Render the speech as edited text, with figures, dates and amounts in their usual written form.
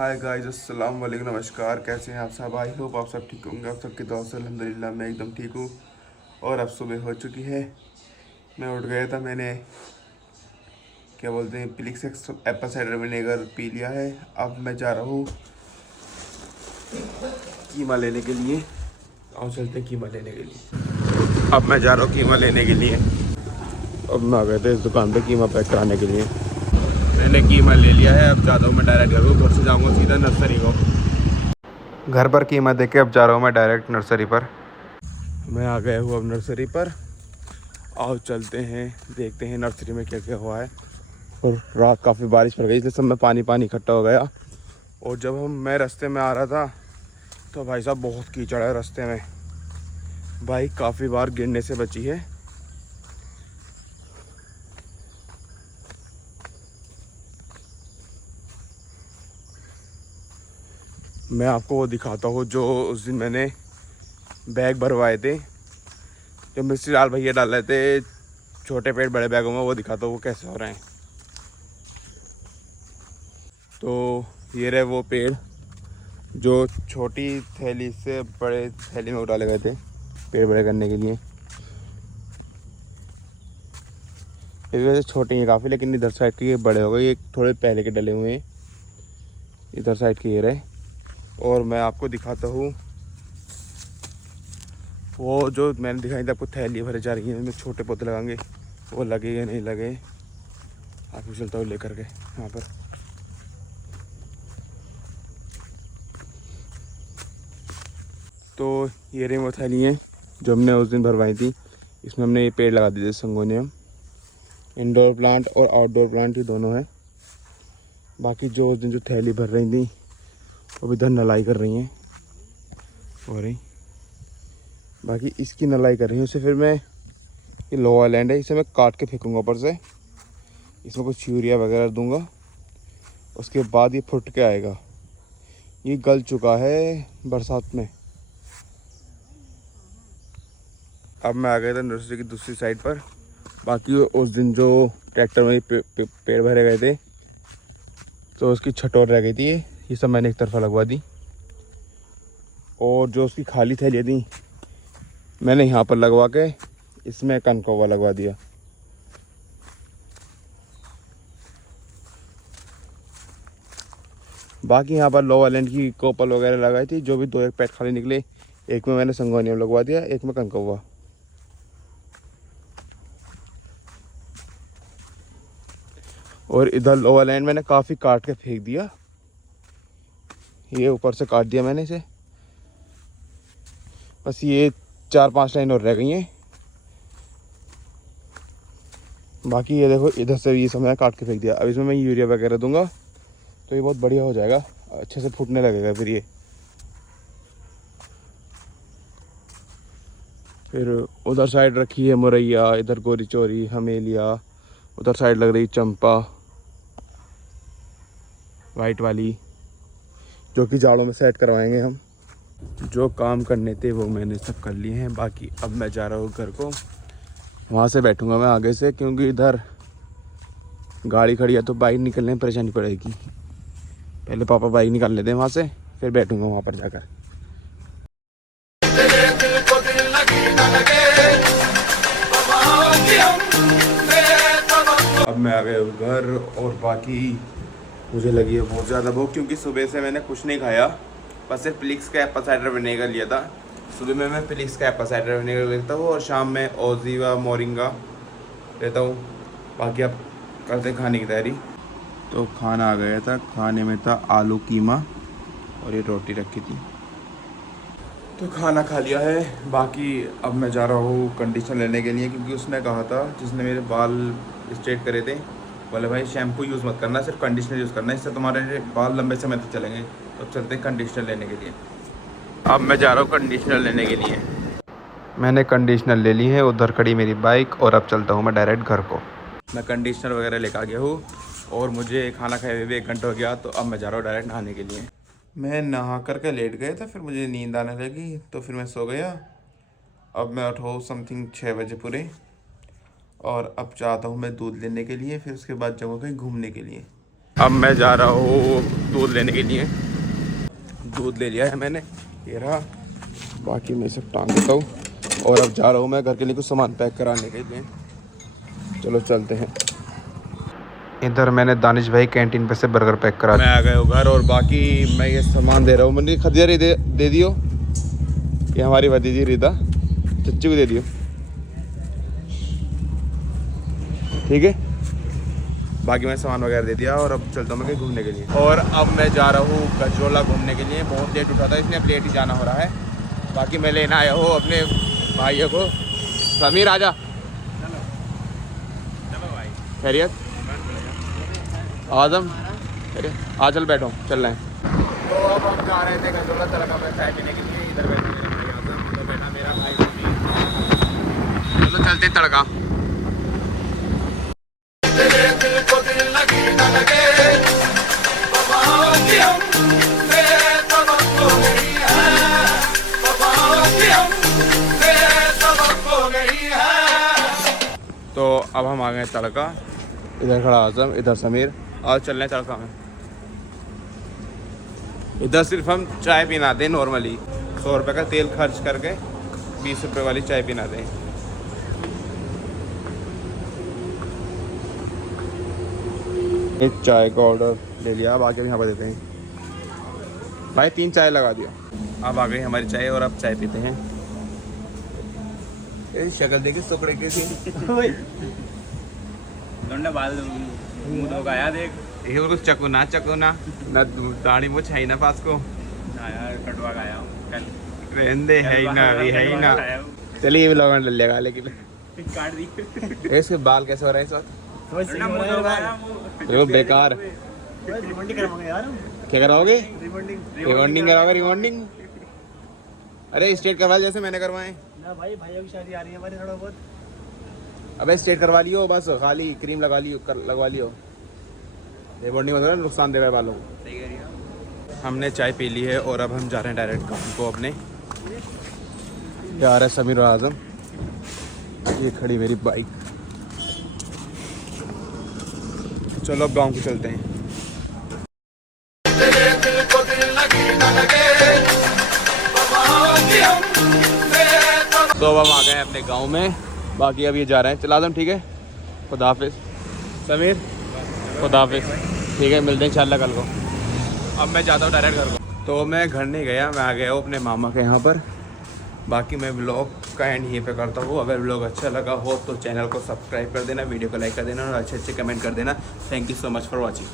Hi guys, अस्सलाम वालेकुम, नमस्कार। कैसे हैं आप सब? आई होप आप सब ठीक होंगे। आप सबकी दुआ से अल्हम्दुलिल्लाह मैं एकदम ठीक हूँ। और अब सुबह हो चुकी है। मैं उठ गया था। मैंने क्या बोलते हैं प्लिक्स एप्पल साइडर विनेगर पी लिया है। अब मैं जा रहा हूँ कीमा लेने के लिए। और चलते हैं कीमा लेने के लिए। अब मैं जा रहा हूँ कीमा लेने के लिए। अब मैं आ गए थे इस दुकान पे कीमा पैक कराने के लिए। मैंने कीमा ले लिया है। अब जाता हूँ मैं डायरेक्ट घर से जाऊँगा सीधा नर्सरी को। घर पर कीमत देके अब जा रहा हूँ मैं डायरेक्ट नर्सरी पर। मैं आ गया हूँ अब नर्सरी पर। आओ चलते हैं, देखते हैं नर्सरी में क्या क्या हुआ है। और रात काफ़ी बारिश पड़ गई इसलिए सब में पानी पानी इकट्ठा हो गया। और जब मैं रास्ते में आ रहा था तो भाई साहब बहुत कीचड़ है रास्ते में। बाइक काफ़ी बार गिरने से बची है। मैं आपको वो दिखाता हूँ जो उस दिन मैंने बैग भरवाए थे, जो मिस्त्री लाल भैया डाल रहे थे छोटे पेड़ बड़े बैगों में। वो दिखाता हूँ वो कैसे हो रहे हैं। तो ये रहे वो पेड़ जो छोटी थैली से बड़े थैली में डाले गए थे पेड़ बड़े करने के लिए। इस वजह से छोटे हैं काफ़ी, लेकिन इधर साइड के ये बड़े हो गए। ये थोड़े पहले के डले हुए हैं। इधर साइड के ये रहे। और मैं आपको दिखाता हूँ वो जो मैंने दिखाई थी आपको थैली भरे जा रही है। इसमें छोटे पौधे लगाएंगे, वो लगे या नहीं लगे आपको चलता हूँ लेकर के यहाँ पर। तो ये रही वो थैली है जो हमने उस दिन भरवाई थी। इसमें हमने ये पेड़ लगा दिए थे संगोनियम। इंडोर प्लांट और आउटडोर प्लांट ही दोनों हैं। बाकी जो उस दिन जो थैली भर रही थी वो भी इधर नलाई कर रही हैं हो रही। बाकी इसकी नलाई कर रही है। उसे फिर मैं ये लोहा लैंड है, इसे मैं काट के फेंकूँगा ऊपर से। इसमें कुछ यूरिया वगैरह दूंगा। उसके बाद ये फुट के आएगा। ये गल चुका है बरसात में। अब मैं आ गया था नर्सरी की दूसरी साइड पर। बाकी उस दिन जो ट्रैक्टर में पेड़ भरे गए थे तो उसकी छटोर रह गई थी। ये सब मैंने एक तरफा लगवा दी। और जो उसकी खाली थैलियाँ थी मैंने यहाँ पर लगवा के इसमें कनकौवा लगवा दिया। बाकी यहाँ पर लोवालैंड की कोपल वगैरह लगाई थी। जो भी दो एक पैट खाली निकले, एक में मैंने संगोनियम लगवा दिया, एक में कनकौवा। और इधर लोवालैंड मैंने काफ़ी काट के फेंक दिया। ये ऊपर से काट दिया मैंने इसे। बस ये 4-5 लाइन और रह गई हैं। बाकी ये देखो इधर से ये सब मैंने काट के फेंक दिया। अब इसमें मैं यूरिया वगैरह दूंगा तो ये बहुत बढ़िया हो जाएगा, अच्छे से फूटने लगेगा। फिर उधर साइड रखी है मुरैया, इधर गोरी चोरी हमेलिया, उधर साइड लग रही चंपा वाइट वाली, जो कि जाड़ों में सेट करवाएंगे हम। जो काम करने थे वो मैंने सब कर लिए हैं। बाकी अब मैं जा रहा हूँ घर को। वहाँ से बैठूँगा मैं आगे से, क्योंकि इधर गाड़ी खड़ी है तो बाइक निकलने में परेशानी पड़ेगी। पहले पापा बाइक निकाल लेते हैं वहाँ से, फिर बैठूँगा वहाँ पर जाकर। अब मैं आ गया हूँ घर। और बाकी मुझे लगी है बहुत ज़्यादा भूख, क्योंकि सुबह से मैंने कुछ नहीं खाया। बस सिर्फ प्लिक्स का एप्पल साइडर विनेगर लिया था। सुबह में मैं प्लिक्स का एप्पल साइडर विनेगर लेता हूँ और शाम में ओजीवा मोरिंगा लेता हूँ। बाकी अब करते हैं खाने की तैयारी। तो खाना आ गया था। खाने में था आलू कीमा और ये रोटी रखी थी। तो खाना खा लिया है। बाकी अब मैं जा रहा हूँ कंडीशनर लेने के लिए, क्योंकि उसने कहा था जिसने मेरे बाल स्ट्रेट करे थे, बोले भाई शैम्पू यूज़ मत करना, सिर्फ कंडीशनर यूज़ करना, इससे तुम्हारे बाल लंबे समय तक चलेंगे। तो अब चलते हैं कंडीशनर लेने के लिए। अब मैं जा रहा हूँ कंडीशनर लेने के लिए। मैंने कंडीशनर ले ली है, उधर खड़ी मेरी बाइक। और अब चलता हूँ मैं डायरेक्ट घर को। मैं कंडीशनर वगैरह लेकर आ गया हूँ और मुझे खाना खाए हुए भी 1 घंटा हो गया। तो अब मैं जा रहा हूँ डायरेक्ट नहाने के लिए। मैं नहा करके लेट गया था, फिर मुझे नींद आने लगी तो फिर मैं सो गया। अब मैं उठा हूँ समथिंग 6 बजे पूरे। और अब चाहता हूँ मैं दूध लेने के लिए, फिर उसके बाद जाऊँगा कहीं घूमने के लिए। अब मैं जा रहा हूँ दूध लेने के लिए। दूध ले लिया है मैंने, ये रहा। बाकी मैं सब टांग देता हूँ और अब जा रहा हूँ मैं घर के लिए कुछ सामान पैक कराने के लिए। चलो चलते हैं। इधर मैंने दानिश भाई कैंटीन पे से बर्गर पैक करा। मैं आ गया हूँ घर और बाकी मैं ये सामान दे रहा हूँ। मैंने खदिया दे दियो, ये हमारी भतीजी रिदा, चच्ची को दे दियो, ठीक है। बाकी मैं सामान वगैरह दे दिया और अब चलता हूँ मैं कहीं घूमने के लिए। और अब मैं जा रहा हूँ गजरोला घूमने के लिए। बहुत लेट उठा था इसलिए अब लेट ही जाना हो रहा है। बाकी मैं लेना आया हूँ अपने भाइयों को। समीर आजा। खैरियत आजम, अरे आ चल बैठो, चल रहे हैं। तो अब हम जा रहे थे गजरोला तड़का में चाय पीने के लिए। इधर बैठा मेरा भाई आजम, इधर बैठा मेरा भाई समीर। चलो चलते तड़का। तो अब हम आ गए तड़का। इधर खड़ा आजम, इधर समीर। और चल रहे हैं तड़का में। इधर सिर्फ हम चाय पीना आते हैं नॉर्मली। 100 रुपये का तेल खर्च करके 20 रुपये वाली चाय पीना आते हैं। एक चाय का ऑर्डर ले लिया। अब आके यहाँ पर देते हैं भाई, 3 चाय लगा दिया। अब आ गई हमारी चाय और अब चाय पीते हैं। शक्ल देखी सुकड़े की थी। बाल मुंह धोया देख, ये कुछ चकुना चकुना ना दाढ़ी मुछ है ना पास को ना यार, कटवा गया हूं ट्रेन दे है ही ना, है ही ना। चलिए ये लोग ले लेगा लेकिन काट दी। इसके बाल कैसे हो रहे हैं इस वक्त? देखो बेकार। क्या कराओगे? रिबॉन्डिंग कराओगे? रिबॉन्डिंग? अरे स्ट्रेट करवा जैसे मैंने करवाए ना भाई। भाइयों की शादी आ रही है हमारी, थोड़ा बहुत। अबे स्ट्रेट करवा लियो बस, खाली क्रीम लगा लियो, लगवा लियो। रिबॉन्डिंग वगैरह नुकसान देगा बालों को। हमने चाय पी ली है और अब हम जा रहे हैं डायरेक्ट गाँव को अपने। यार है समीर और आजम, ये खड़ी मेरी बाइक। चलो अब गाँव को चलते हैं। तो अब हम आ गए हैं अपने गांव में। बाकी अब ये जा रहे हैं। चल आजम ठीक है, खुदा हाफिज़। समीर खुदा हाफिज़, ठीक है, मिलते हैं इंशाल्लाह कल को। अब मैं जाता हूँ डायरेक्ट घर को। तो मैं घर नहीं गया, मैं आ गया हूँ अपने मामा के यहाँ पर। बाकी मैं व्लॉग का एंड यहीं पे करता हूँ। अगर व्लॉग अच्छा लगा हो तो चैनल को सब्सक्राइब कर देना, वीडियो को लाइक कर देना और अच्छे अच्छे कमेंट कर देना। Thank you so much for watching.